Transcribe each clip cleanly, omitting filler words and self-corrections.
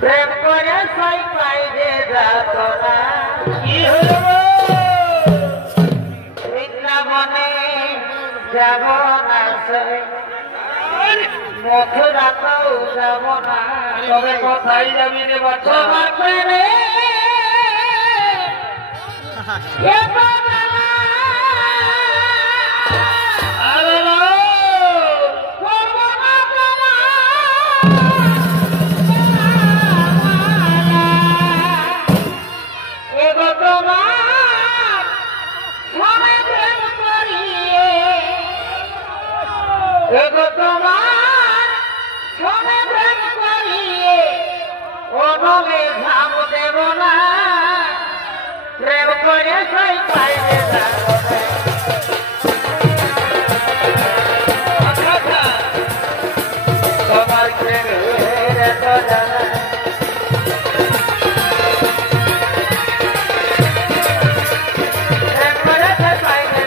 প্রেম করে সাই পাইরে যাত না কি হলো বৃন্দাবনে যাব না মথুরা তো যাব না তবে কোথায় যাবি রে বাচ্চা আমার প্রেমে প্রেম করে সাই পাইরে তোমার প্রেমের এত জানা প্রেম করে সাই পাইরে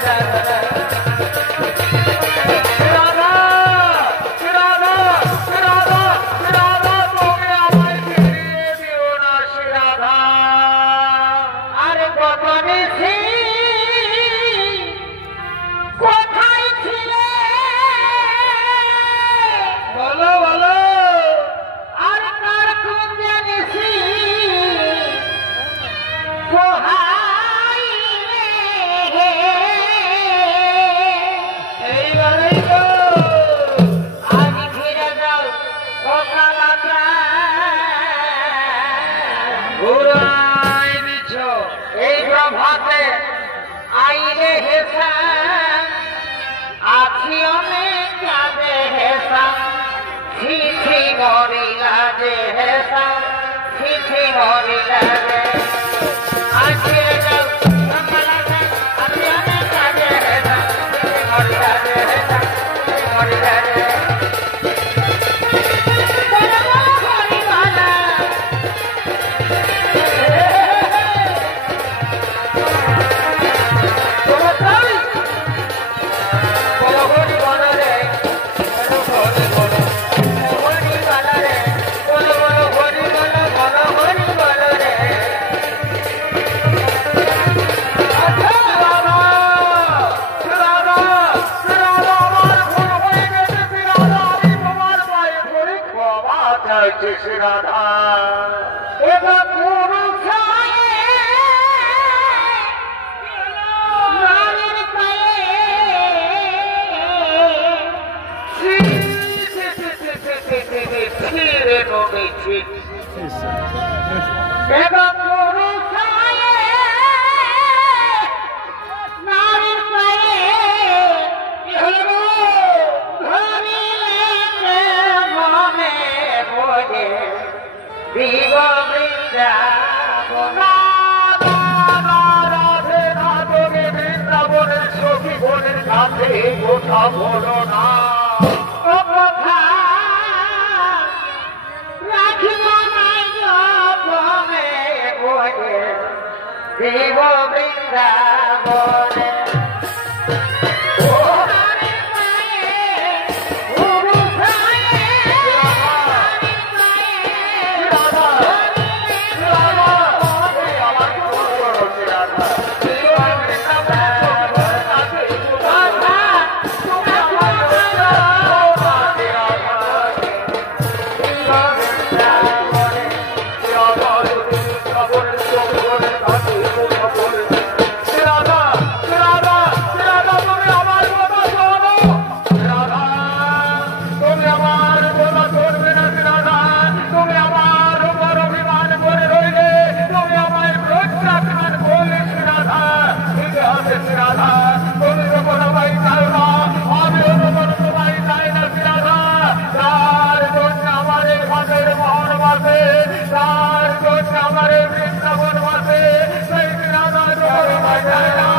এই প্রভাতে আইলে হেসা আছি অনেক কাজে হেসা ছিছি মরিলা যে হেসা ছিছি মরিলা যে আছি অনেক কাজে হেসা মরিলা যে হেসা মরিলা যে রাধা এবার পুরো বিব বৃন্দাবন রাধে রাধে বৃন্দাবনের সখী বোনের কাছে কথা বলো না কথা রাখিব বিব বৃন্দাবনে বাসে তার জন্য আমার বৃন্দাবন বাসে সেই রাধা জগন্নাথ চায় না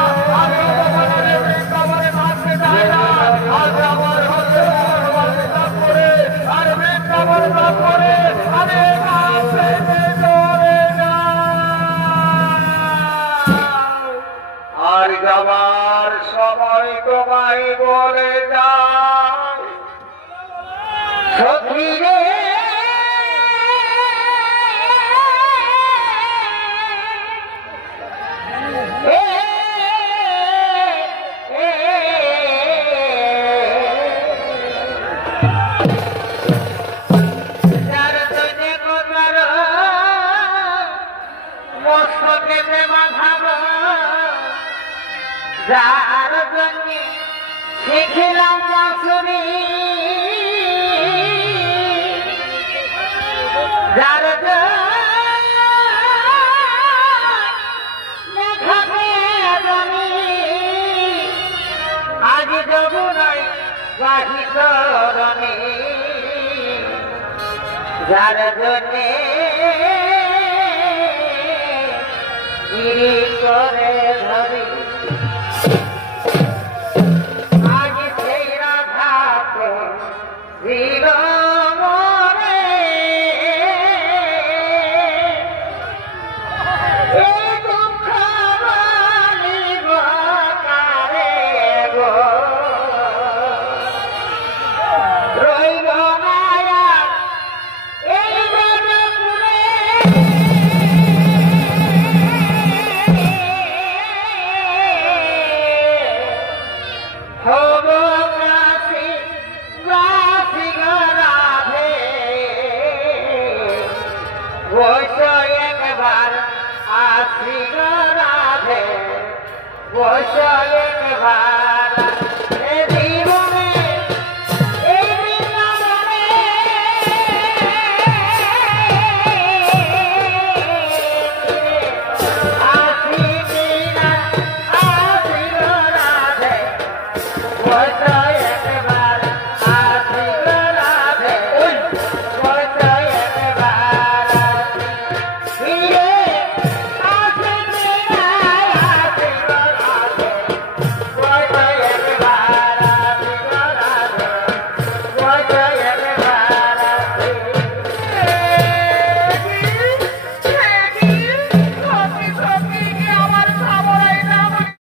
আমি ভগবানের বৃন্দাবনে থাকতে চাই না আজ আমার হচ্ছে লাভ করে আর বৃন্দাবন লাভ করে আমি চলে আর যাবার সময় তোমায় বলে যাও সখী রে যার জন্য শিখিলাম বাঁশুরি যার জানি আজ যমুনাই বাহি চরণে যার জন্যে গিরি করে ধরি Jaya